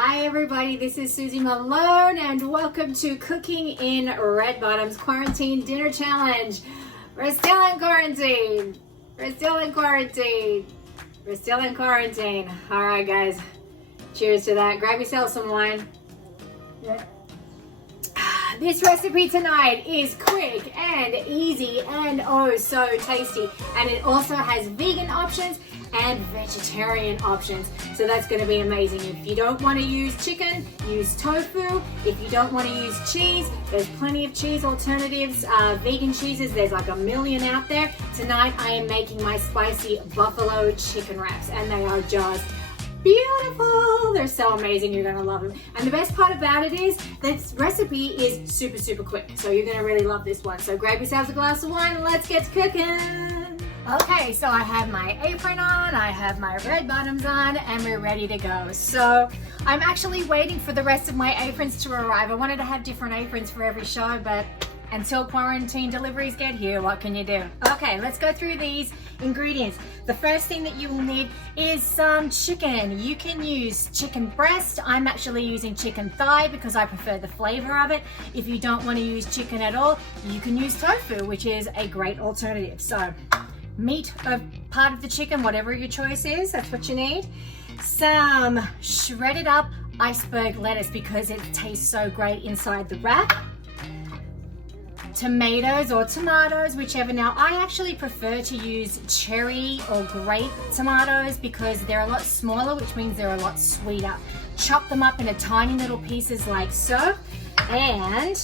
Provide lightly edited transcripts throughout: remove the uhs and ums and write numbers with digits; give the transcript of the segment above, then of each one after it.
Hi everybody, this is Suzie Malone and welcome to Cooking in Red Bottom's Quarantine Dinner Challenge. We're still in quarantine. We're still in quarantine. We're still in quarantine. All right guys, cheers to that. Grab yourself some wine. Yeah. This recipe tonight is quick and easy and oh so tasty, and it also has vegan options and vegetarian options, so that's going to be amazing. If you don't want to use chicken, use tofu. If you don't want to use cheese, there's plenty of cheese alternatives, vegan cheeses. There's like a million out there. Tonight I am making my spicy buffalo chicken wraps, and they are just beautiful. They're so amazing. You're gonna love them. And the best part about it is this recipe is super quick, so you're gonna really love this one. So grab yourselves a glass of wine and let's get cooking. Okay, so I have my apron on, I have my red bottoms on, and we're ready to go. So I'm actually waiting for the rest of my aprons to arrive. I wanted to have different aprons for every show, but until quarantine deliveries get here, what can you do? Okay, let's go through these ingredients. The first thing that you will need is some chicken. You can use chicken breast. I'm actually using chicken thigh because I prefer the flavor of it. If you don't want to use chicken at all, you can use tofu, which is a great alternative. So meat of part of the chicken, whatever your choice is, that's what you need. Some shredded up iceberg lettuce because it tastes so great inside the wrap. Tomatoes or tomatoes, whichever. Now I actually prefer to use cherry or grape tomatoes because they're a lot smaller, which means they're a lot sweeter. Chop them up into tiny little pieces like so, and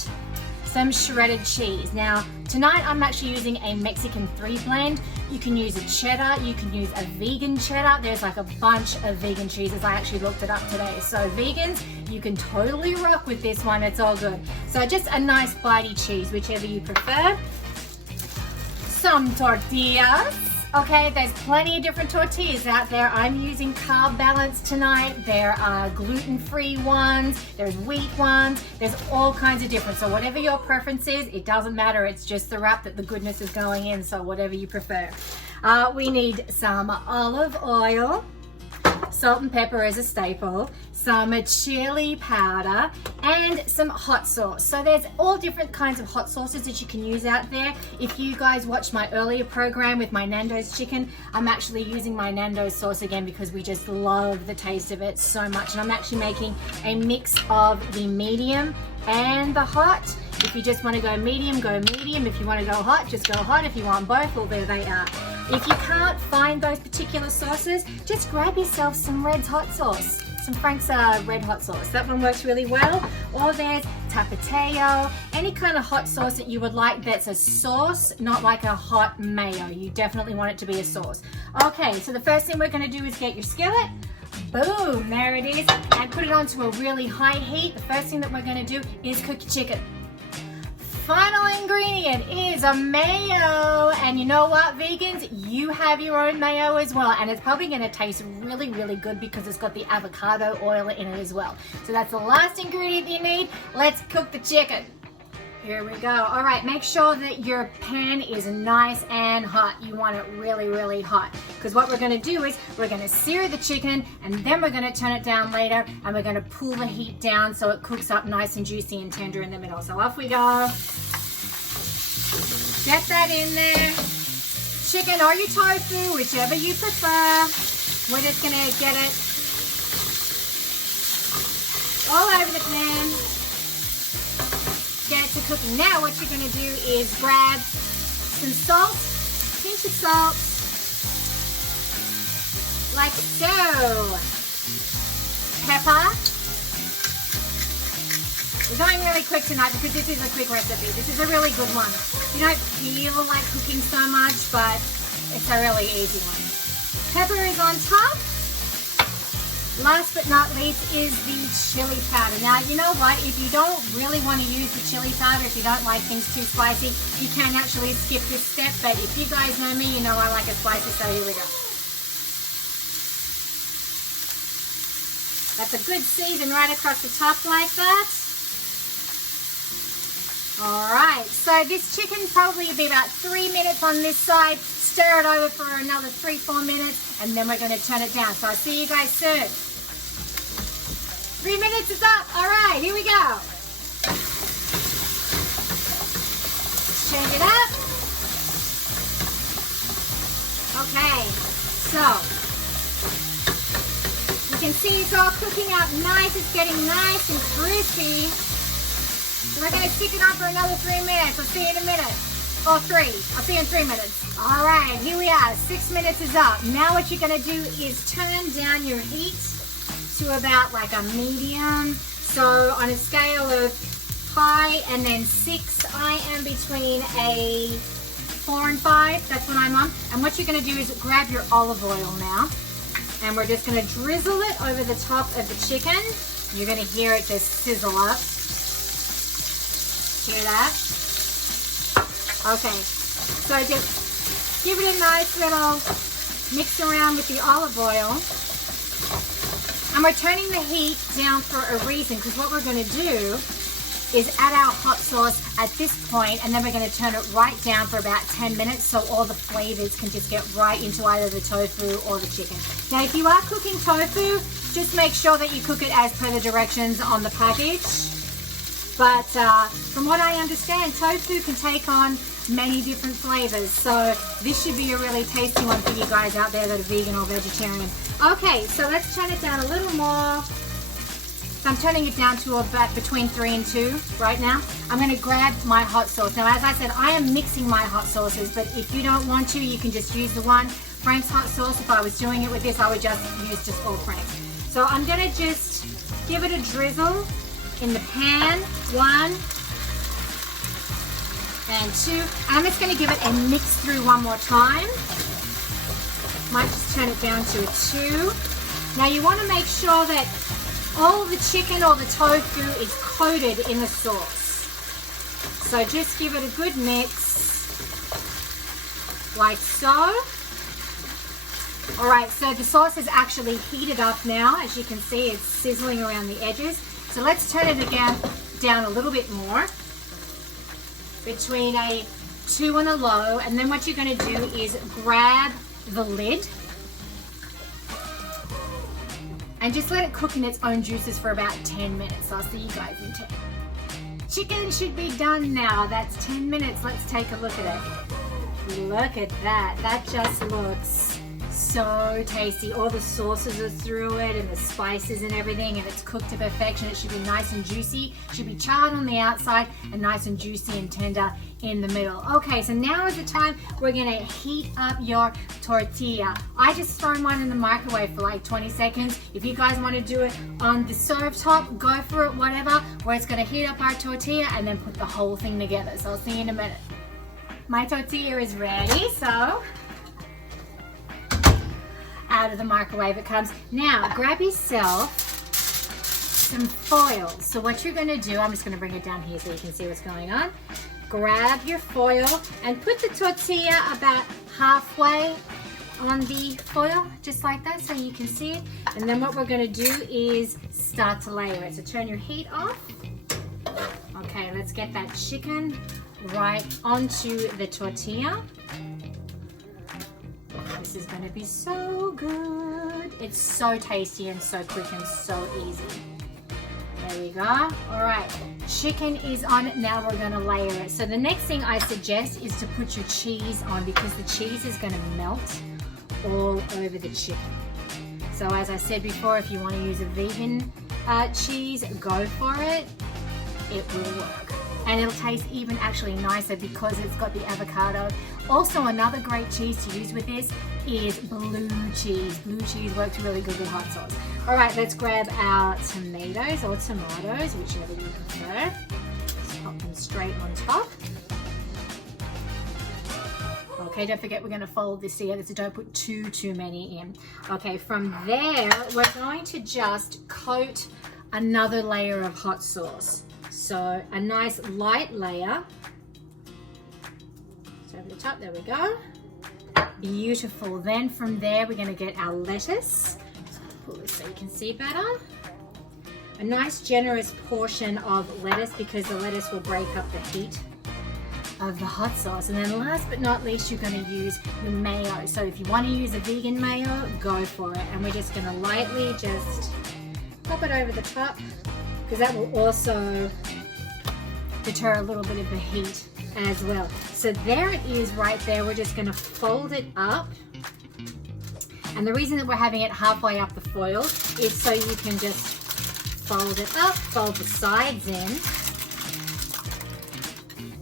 some shredded cheese. Now tonight I'm actually using a Mexican 3 blend. You can use a cheddar, you can use a vegan cheddar. There's like a bunch of vegan cheeses. I actually looked it up today. So vegans, you can totally rock with this one. It's all good. So just a nice bitey cheese, whichever you prefer. Some tortillas. Okay, there's plenty of different tortillas out there. I'm using Carb Balance tonight. There are gluten-free ones, there's wheat ones, there's all kinds of different. So whatever your preference is, it doesn't matter. It's just the wrap that the goodness is going in, so whatever you prefer. We need some olive oil, salt and pepper as a staple, some chili powder, and some hot sauce. So there's all different kinds of hot sauces that you can use out there. If you guys watched my earlier program with my Nando's chicken, I'm actually using my Nando's sauce again because we just love the taste of it so much. And I'm actually making a mix of the medium and the hot. If you just want to go medium, go medium. If you want to go hot, just go hot. If you want both, well, there they are. If you can't find those particular sauces, just grab yourself some Red's hot sauce, some Frank's red hot sauce. That one works really well. Or there's tapatio, any kind of hot sauce that you would like that's a sauce, not like a hot mayo. You definitely want it to be a sauce. Okay, so the first thing we're going to do is get your skillet. Boom, there it is. And put it onto a really high heat. The first thing that we're going to do is cook your chicken. Final ingredient is a mayo, and you know what, vegans, you have your own mayo as well, and it's probably going to taste really good because it's got the avocado oil in it as well. So that's the last ingredient you need. Let's cook the chicken. Here we go. All right, make sure that your pan is nice and hot. You want it really hot, because what we're going to do is we're going to sear the chicken, and then we're going to turn it down later, and we're going to pull the heat down so it cooks up nice and juicy and tender in the middle. So off we go. Get that in there. Chicken or your tofu, whichever you prefer. We're just going to get it all over the pan. Get it to cooking. Now what you're going to do is grab some salt, pinch of salt, like so. Pepper. We're going really quick tonight because this is a quick recipe. This is a really good one. You don't feel like cooking so much, but it's a really easy one. Pepper is on top. Last but not least is the chili powder. Now, you know what? If you don't really want to use the chili powder, if you don't like things too spicy, you can actually skip this step. But if you guys know me, you know I like it spicy, so here we go. That's a good season right across the top like that. All right, so this chicken probably will be about 3 minutes on this side. Stir it over for another 3-4 minutes, and then we're going to turn it down. So I'll see you guys soon. 3 minutes is up. All right, here we go. Change it up. Okay, so you can see it's all cooking up nice. It's getting nice and crispy. We're going to stick it on for another 3 minutes. I'll see you in a minute. Or 3. I'll see you in 3 minutes. All right, here we are. 6 minutes is up. Now what you're going to do is turn down your heat to about like a medium. So on a scale of high and then 6, I am between a 4 and 5. That's what I'm on. And what you're going to do is grab your olive oil now. And we're just going to drizzle it over the top of the chicken. You're going to hear it just sizzle up. Hear that? Okay, so just give it a nice little mix around with the olive oil. And we're turning the heat down for a reason, because what we're going to do is add our hot sauce at this point, and then we're going to turn it right down for about 10 minutes so all the flavors can just get right into either the tofu or the chicken. Now, if you are cooking tofu, just make sure that you cook it as per the directions on the package. But from what I understand, tofu can take on many different flavors. So this should be a really tasty one for you guys out there that are vegan or vegetarian. Okay, so let's turn it down a little more. So I'm turning it down to about between 3 and 2 right now. I'm going to grab my hot sauce. Now, as I said, I am mixing my hot sauces, but if you don't want to, you can just use the one. Frank's hot sauce, if I was doing it with this, I would just use just all Frank's. So I'm going to just give it a drizzle in the pan, 1 and 2. And I'm just going to give it a mix through one more time. Might just turn it down to a 2. Now you want to make sure that all the chicken or the tofu is coated in the sauce. So just give it a good mix, like so. All right, so the sauce is actually heated up now. As you can see, it's sizzling around the edges. So let's turn it again down a little bit more, between a 2 and a low, and then what you're going to do is grab the lid and just let it cook in its own juices for about 10 minutes. I'll see you guys in 10. Chicken should be done now. That's 10 minutes. Let's take a look at it. Look at that. That just looks so tasty. All the sauces are through it and the spices and everything, and it's cooked to perfection. It should be nice and juicy. It should be charred on the outside and nice and juicy and tender in the middle. Okay, so now is the time we're gonna heat up your tortilla. I just throw mine in the microwave for like 20 seconds. If you guys want to do it on the stove top, go for it, whatever, where it's gonna heat up our tortilla and then put the whole thing together. So I'll see you in a minute. My tortilla is ready, so out of the microwave it comes. Now grab yourself some foil. So what you're going to do, I'm just going to bring it down here so you can see what's going on. Grab your foil and put the tortilla about halfway on the foil, just like that, so you can see it. And then what we're going to do is start to layer it. So turn your heat off. Okay, let's get that chicken right onto the tortilla. This is going to be so good. It's so tasty and so quick and so easy. There we go. All right, chicken is on. Now we're going to layer it. So the next thing I suggest is to put your cheese on, because the cheese is going to melt all over the chicken. So as I said before, if you want to use a vegan cheese, go for it. It will work. And it'll taste even actually nicer because it's got the avocado. Also, another great cheese to use with this is blue cheese. Blue cheese works really good with hot sauce. All right, let's grab our tomatoes or tomatoes, whichever you prefer. Just pop them straight on top. Okay, don't forget we're going to fold this together, so don't put too many in. Okay, from there, we're going to just coat another layer of hot sauce. So a nice light layer. So over the top, there we go. Beautiful. Then from there, we're going to get our lettuce. Just pull this so you can see better. A nice generous portion of lettuce, because the lettuce will break up the heat of the hot sauce. And then last but not least, you're going to use the mayo. So if you want to use a vegan mayo, go for it. And we're just going to lightly just pop it over the top because that will also deter a little bit of the heat as well. So there it is right there. We're just going to fold it up. And the reason that we're having it halfway up the foil is so you can just fold it up, fold the sides in.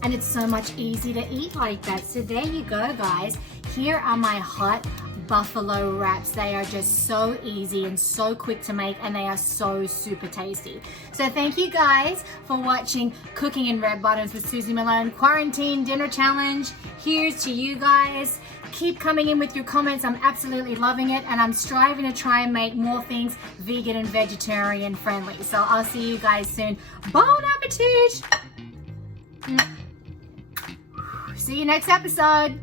And it's so much easier to eat like that. So there you go, guys. Here are my hot buffalo wraps. They are just so easy and so quick to make, and they are so super tasty. So thank you guys for watching Cooking in Red Bottoms with Suzie Malone Quarantine Dinner Challenge. Here's to you guys. Keep coming in with your comments. I'm absolutely loving it, and I'm striving to try and make more things vegan and vegetarian friendly. So I'll see you guys soon. Bon appetit! See you next episode.